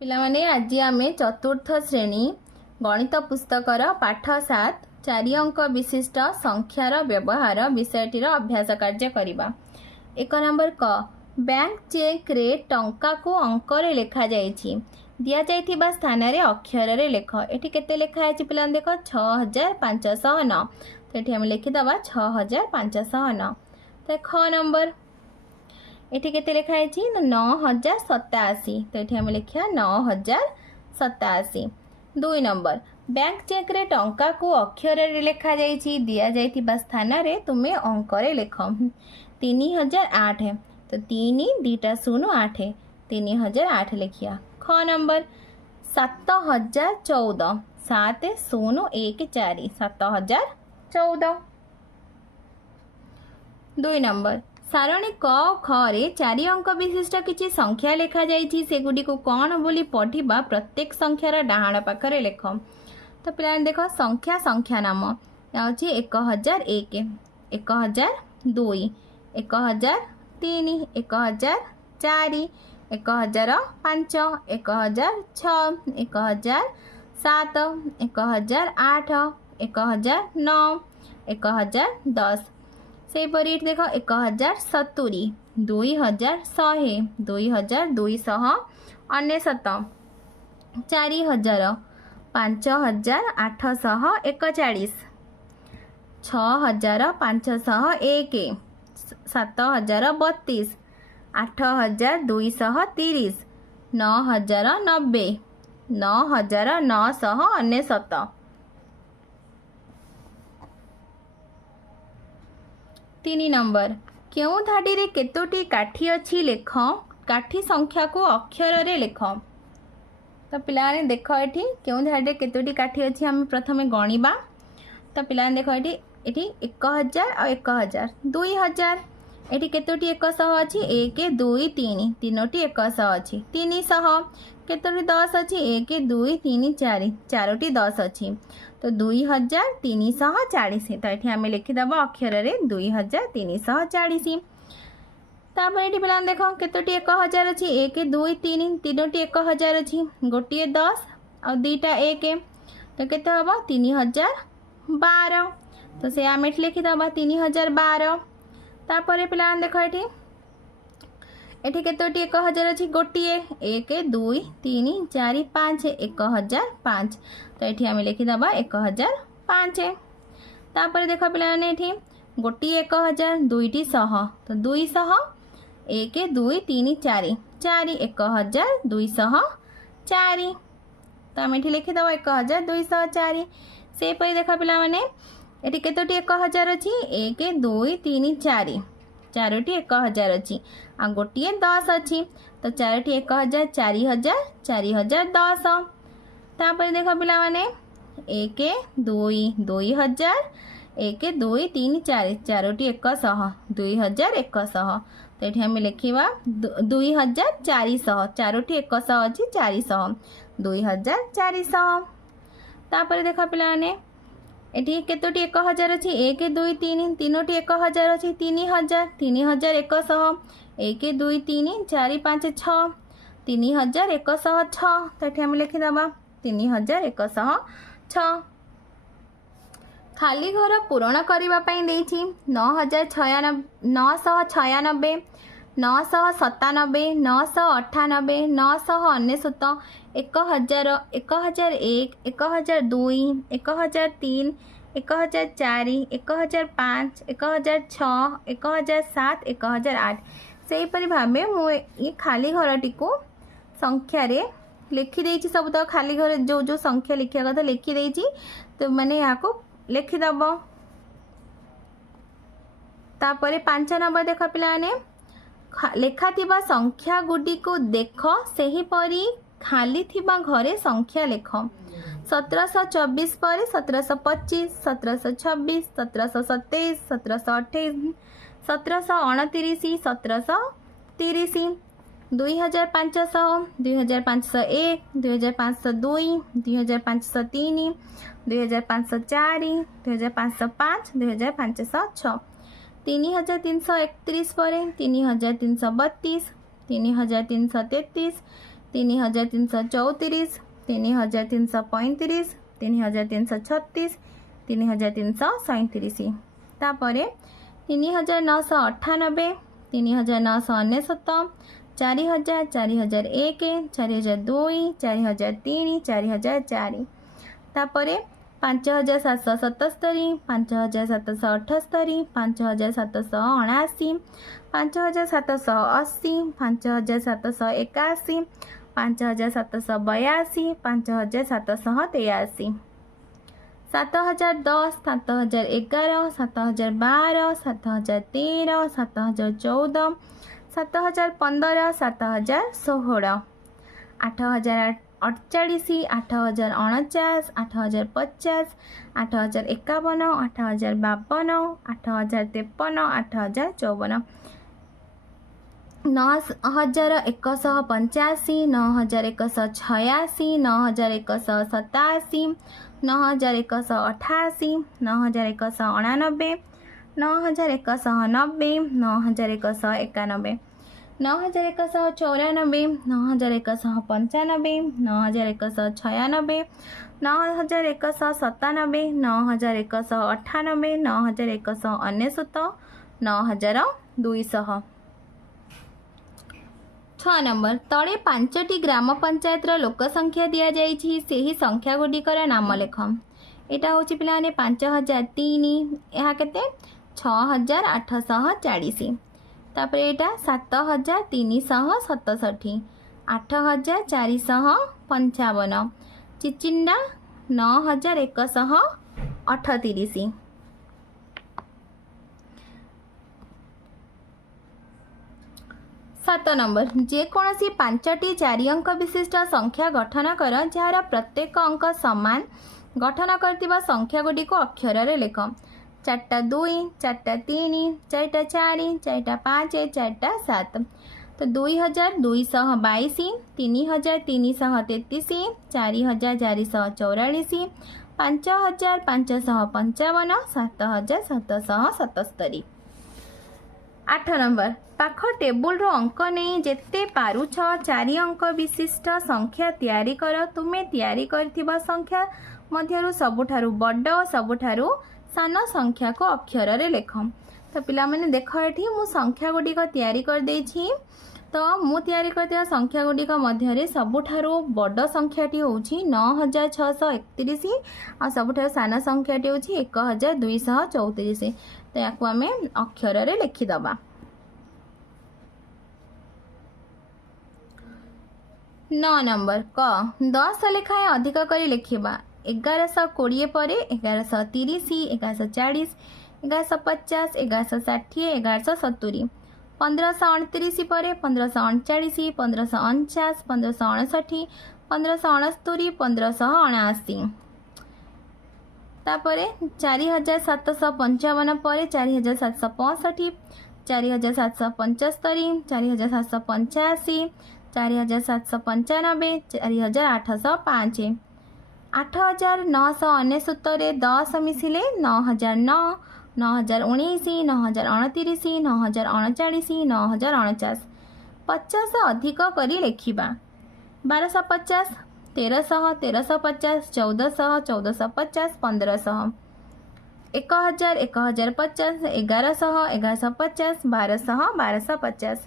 पिलामाने आज आम चतुर्थ श्रेणी गणित पुस्तकर पाठ 7 4 अंक विशिष्ट संख्यार व्यवहार विषयटीर अभ्यास कार्य करवा। 1 नंबर क बैंक चेक रे टंका को अंक रे लिखा जाइछि दिया जाइथिबा स्थान रे अक्षर रे लेख। एठी केते लेखा है पिला देख 6509 तो एठी हम लिखि दबा 6509। तो ख नंबर एठी केते लिखा है 9087 तो एठी हम लिखिया 9087। 2 नंबर बैंक चेक रे टंका को अक्षर रे लिखा जाइछि दिया जाइथिबा स्थान रे तुमे अंक रे लिख। 3008 है तो 3 2 0 8 3008 लिखिया। ख नंबर 7014 7014 7014। 2 नंबर सारणी क ख रे 4 अंक विशिष्ट किछि संख्या लिखा जाइछि सेगुडी को कौन बोली पढ़िबा प्रत्येक संख्यार डाहाण पाखरे लेख। तो पिला देखो संख्या संख्या नाम याछि 1001 1002 1003 1004 1005 1006 1007 1008 1009 1010। से परी देख 1070 2100 2200 अनेशत 4000 5841 6501 7032 8230 9090 9999। 3 नंबर क्यों धाड़ी रे केतोटी काठी अच्छी लेख काठी संख्या को अक्षर रे लेख। तो पिलाने देख एठी क्यों धाड़ी रे केतोटी काठी अच्छी आम प्रथमे गणिबा। तो पिलाने देख एठी 1000 और 1000 2000 एठी केतोटी 100 अच्छी 1 2 3 तीनोटी 100 अच्छी 300 केतोटी 10 अच्छी 1 2 3 4 चारोटी 10 अच्छी तो 2340। तो ये आम लिखिदब अक्षर रे 2340। तापर ये पिला देख केतोटी 1000 अच्छी 1 2 3 तीनोटी 1000 अच्छी गोटे 10 और 2टा 1 तो केते हम 3012 तो से आम लिखिदब 3012। तापर पिला देख एठी केतोटी 1000 अच्छी गोटे 1 2 3 4 5 1005 तो ये आम लिखिदब 1005। तापर देख पे गोटे 1000 दुईटी 100 तो 200 1 2 3 4 4 1204 तो आम ये लिखिदब 1204। से परी देख पे ये केतोटी 1000 अच्छी 1 2 3 4 चारोटी 1000 अच्छी आ गोटे 10 अच्छी तो चारोटी 1000 4000 4010। तापर देख पिला माने 1 2 2000 1 2 3 4 चारोटी 100 2100 तो ये आम लिखा 2400 चारोटी 100 अच्छी 400 2400। तापर देख पिला माने एठी केतोटी 1000 अच्छी 1 2 3 तीनोटी 1000 अच्छी 3000 3100 1 2 3 4 5 6 3106 तो ये आम लिखिदब 3106। खाली घर पूरण करने 996 997 997 998 999 1000 1001 1002 1003 1004 1005 1006 1007 1008 से भाव मुझे खाली घरटी को संख्या लिखिदे सब तो खाली घर जो जो संख्या लिखा कथा लिखिदे तो मैंने यहाँ लिखिदब। तापर 5 नंबर देख पिलाने लेखा थिबा संख्या गुडी को देख सही परी खाली थिबा घरे संख्या लेख। 1724 पर 1725 1726 1727 1728 1729 1730 2500 2501 2502 2503 2504 2505 2506 3331 पर 3332 3333 3334, 3335, 3336, 3337, तापरे 3998, 3999, 4000, 4001, 4002, 4003, 4004, तापरे 5777, 5778, 5779, 5780, 5781, 5782, 5783, 7010, 7011, 7012, 7013, 7014, 7015, 7016, 8048, 8049, 8050, 8051, 8052, 8053, 8054, 9185, 9186, 9187, 9188, 9189, 9190, 9191, 9194, 9195, 9196, 9197, 9198, 9199, 9200। 6 नंबर तले 5टी ग्राम पंचायतर लोक संख्या दि जाइछि सेही संख्या गुडिकर नाम लेख। एटा होछि पिलाने 5003, एहा केते 6840, तापरे एटा 7367, 8455, चिचिंडा 9138। 7 नंबर जेकोसी 5टी 4 अंक विशिष्ट संख्या गठन कर जार प्रत्येक अंक समान गठन करथिबा संख्या गुडी को अक्षर रे लेख। 4टा 2, 4टा 3, 4टा 4, 4टा 5, 4टा 7। तो 2222, 3333, 4444, 5555, 7777। 8 नंबर पाख टेबुल रो अंक नहीं जेते पारुछ 4 अंक विशिष्ट संख्या तैयारी कर। तुमे तैयारी करथिबा संख्या मध्यरु सबुठारु बड़ सबुठारु सान संख्या को अक्षर रे लेख। तो पिला माने देख एठी मु संख्या गुडी को तैयारी कर देछि। तो मु तैयारी करथिबा संख्या गुडी को मध्यरे सबुठारु बड़ संख्याटी होछि 9631 आ सबुठारु सान संख्याटी होछि 1234। तो याकू आमे अक्षर रे लिखि दबा। 9 नंबर क 10 लेखाएं अधिक करी लिखिबा। 1120 पर 1130, 1140, 1150, 1160, 1170, 1529 पर 1539, 1549, 1559, 1569, 1579, तापरे 4755 पर 4765, 4775, 4785, 4795, 4805, 8969 10 मिसिले 9009, 9019, 9029, 9039, 9049, 50 अधिक करी लिखिबा। 1250, 1300, 1350, 1400, 1450, 1500, 1000, 1050, 1100, 1150, 1200, 1250,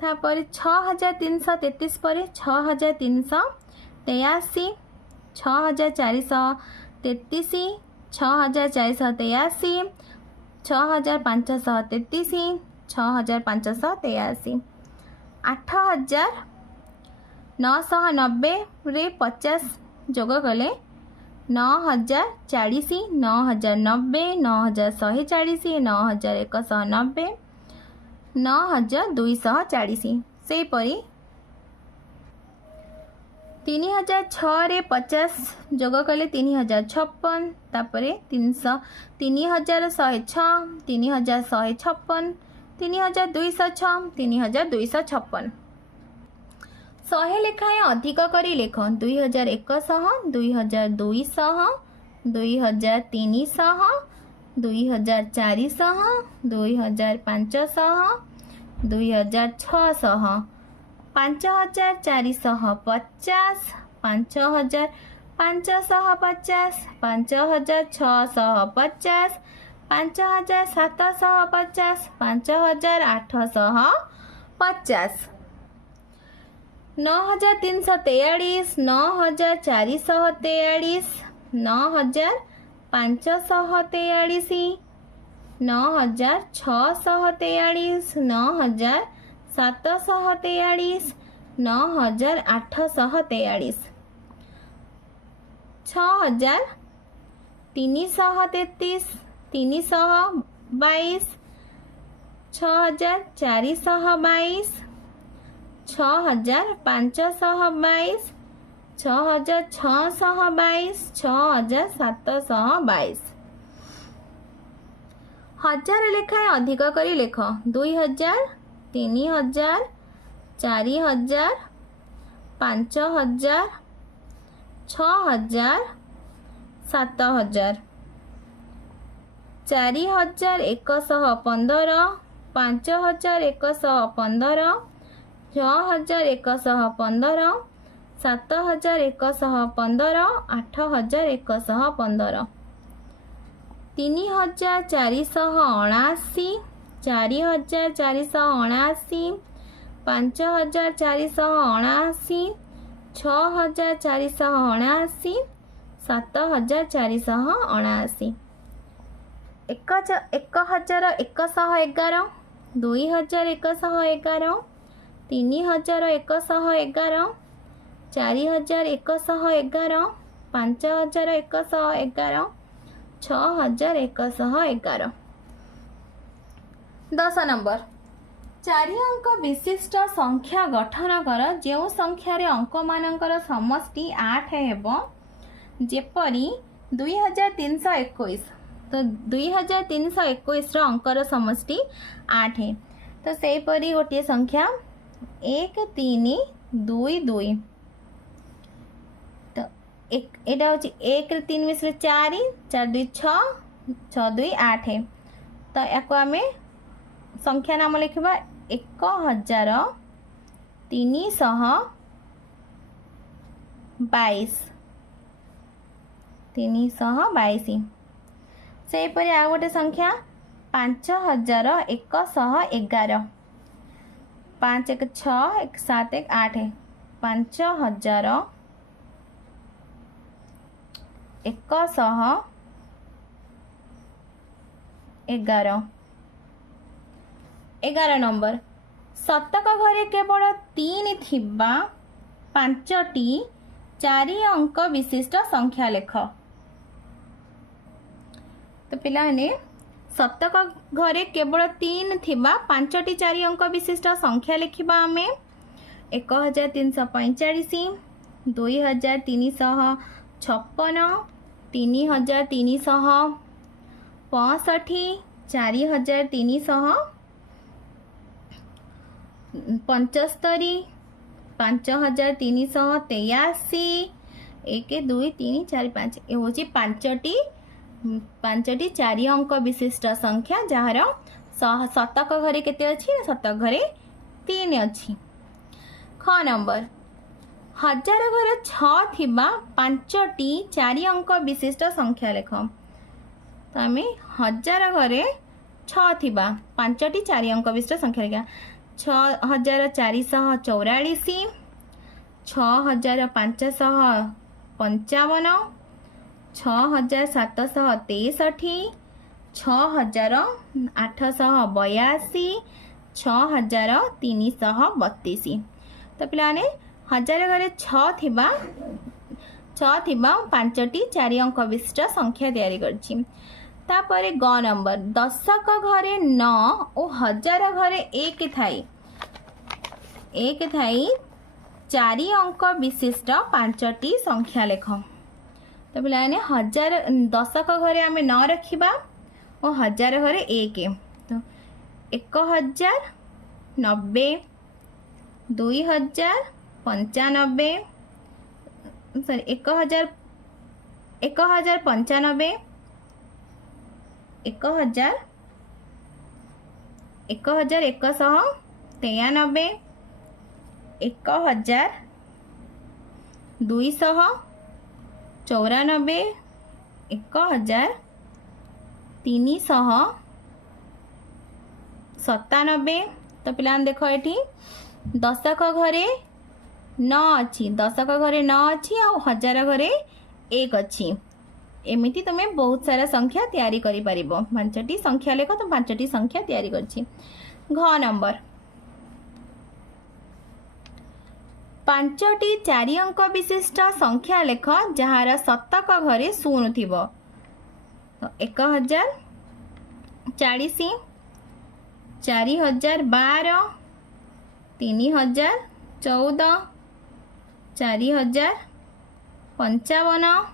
तापर 6333 पर 6383, 6433, 6483, 6533, 6583, 8990 रे 50 जोग कले 9040, 9090, 9140, 9190, 9240। से परी 3006 रे 50 जोग कले 3056, तापरे 300, 3106, 3156, 3206, 3256। 100 लेखाएं अधिक करी लेख। 2100, 2200, 2300, 2400, 2500, 2600, 5450, 5550, 5650, 5750, 5850, 9343, 9443, 9543, 9643, 9743, 9843, 6333, 322, 6422, 6522, 6622, 6722। हजार लेखाएं अधिक करी लेख 2000, 3000, 4000, 5000, 6000, 7000, 4115, 5115, 6115, 7115, 8115, 3479, 4479, 5479, 6479, 7149, 1111, 2111, 3111, 4111, 5111, 6111। 10 नंबर 4 अंक विशिष्ट संख्या गठन कर जो संख्यार अंक मानकर समष्टि 8 हेबो जेपरी 2321। तो 2321 अंकर समष्टि 8 है। तो सेपरी गोटे संख्या 1322। तो एटा हूँ 1 3 मिश्र 4, 4 2 6, 6 2 8 है। तो या आम संख्या नाम लिखा 1322। 322 सेपरी आ गोटे संख्या 5111। 5 1 6 1 7 1 8 है। 5111। 11 नंबर शतक घरे केवल 3 थिबा 5टी 4 अंक विशिष्ट संख्या लेख। तो पिलाने शतक घरे केवल 3 थिबा 5टी 4 अंक विशिष्ट संख्या लिखिबा आमे 1345, 2356, 3365, 4300, 75, 5383, 1 2 3 4 5 ये हूँ 5टी 4 अंक विशिष्ट संख्या जार शतक घरे केते अच्छी शतक घरे 3 अच्छी। ख नंबर 1000 घरे 6 थिबा 5टी 4 अंक विशिष्ट संख्या लेख। तो आम 1000 घरे 6 थिबा 5टी 4 अंक विशिष्ट संख्या लेखा 6444, 6555, 6763, 6882, 6332। तो पिलाने 1000 घरे 6 थिबा 5टी 4 अंक विशिष्ट संख्या तैयारी करछि। तापर ग नंबर दशक घरे 9 और 1000 घरे 1 थाई 4 अंक विशिष्ट 5टी संख्या लेख। तो पिलाने 1000 दशक घरे आम 9 रखिबा और 1000 घरे 1। तो 1090, 2095, सॉरी 1095, 1193, 1199, 1294 1397 तो पिला देख ये दशक घरे 9 अच्छी दशक घरे 9 अच्छी आ हजार घरे 1 अच्छी एमिति तुम्हें बहुत सारा संख्या तैयारी करि परिबो 5टी संख्या लेख तो 5टी संख्या तैयारी करछि। घ नंबर 5टी 4 अंक विशिष्ट संख्या लेख जहार शतक घरे 0 थिबो तो 1040 4012 3014 4055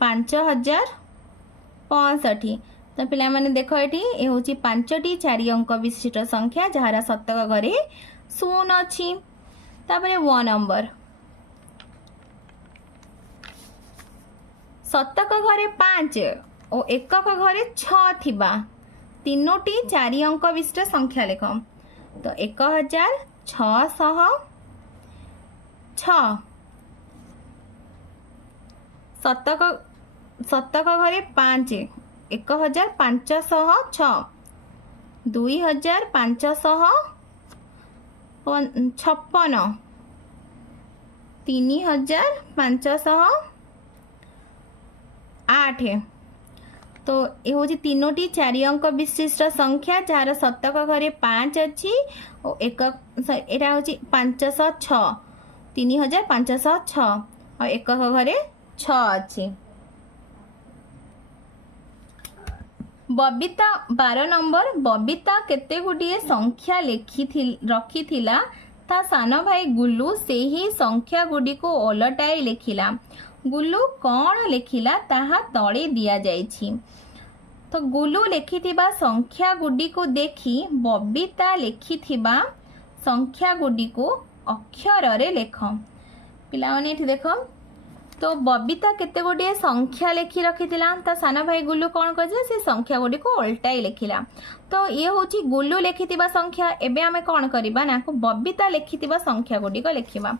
5065 तो पिला माने देखो ये हूँ 5टी 4 अंक विशिष्ट संख्या जहार शतक घरे 0 अच्छी। तापरे 1 नंबर शतक घरे 5 और एकक घरे 6 थिबा 3टी 4 अंक विशिष्ट संख्या लेख तो 1606 शतक घरे 5 1506 2556 3508 तो ये हूँ 3टी 4 अंक विशिष्ट संख्या जार शतक घरे 5 अच्छी और एक यहाँ हूँ 506 3506 और एकक घरे 6 अच्छी। बबिता 12 नंबर बबिता केते गुडिये संख्या रखिथिला ता सान भाई गुल्लू से ही संख्या गुडी को ओलटाई लेखिला गुल्लू कौन लेखिला ताहा तळे दिया जाइछि तो गुल्लू लेखिथिबा संख्या गुडी को देखी बबिता लेखिथिबा संख्या गुडी को अक्षर रे लेख पिला माने एठी देखो तो बबिता केते गुडी संख्या लेखि रखिथिला ता साना भाई गुल्लू कौन करजे से संख्या गुडी को उल्टाई लेखिला तो ये होची गुल्लू लेखिथिबा संख्या एबे हमें कौन करिबा ना को बबिता लेखिथिबा संख्या गुडी को लेखिबा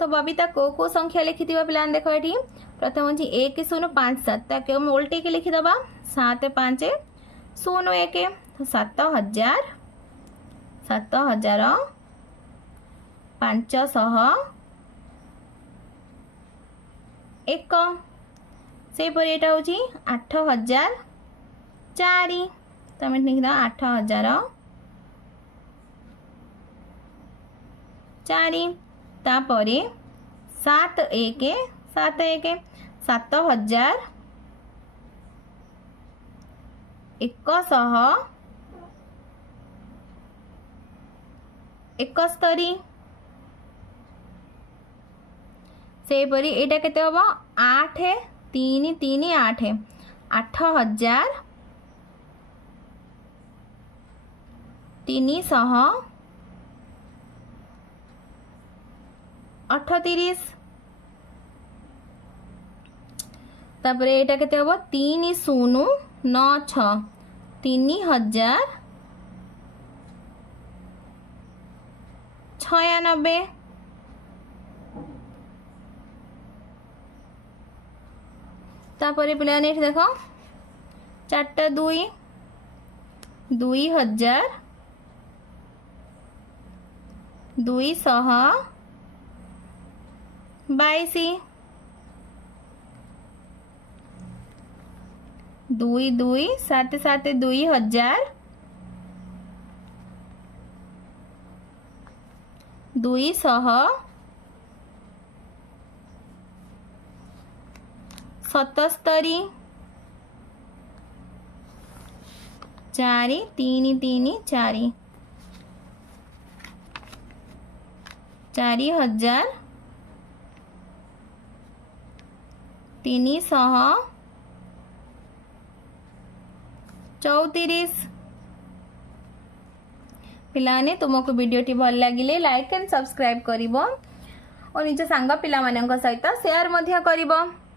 तो बबिता को संख्या लिखिथिबा पिलान देखो एठी प्रथम होची 1057 ताके हम उल्टे के लिखि दबा 7501 तो 7000 501 से पर एटा होची 8004 तो हम लिखि दा 8004 तापरे 71 7000 171 से परी एटा केते होबो 8 3 3 8 8000 338 तापरे एटा केते होबो 3096 3096 तापरे पिलाने एठी देखो 4 2 2000 222 2 7 7 2000 277 4 3 3 4 4000 334 पिलाने तुमको वीडियोटी भल लगिले लाइक एंड सब्सक्राइब करिवो और निज सांग पिला मानक सहित शेयर मध्य करिवो।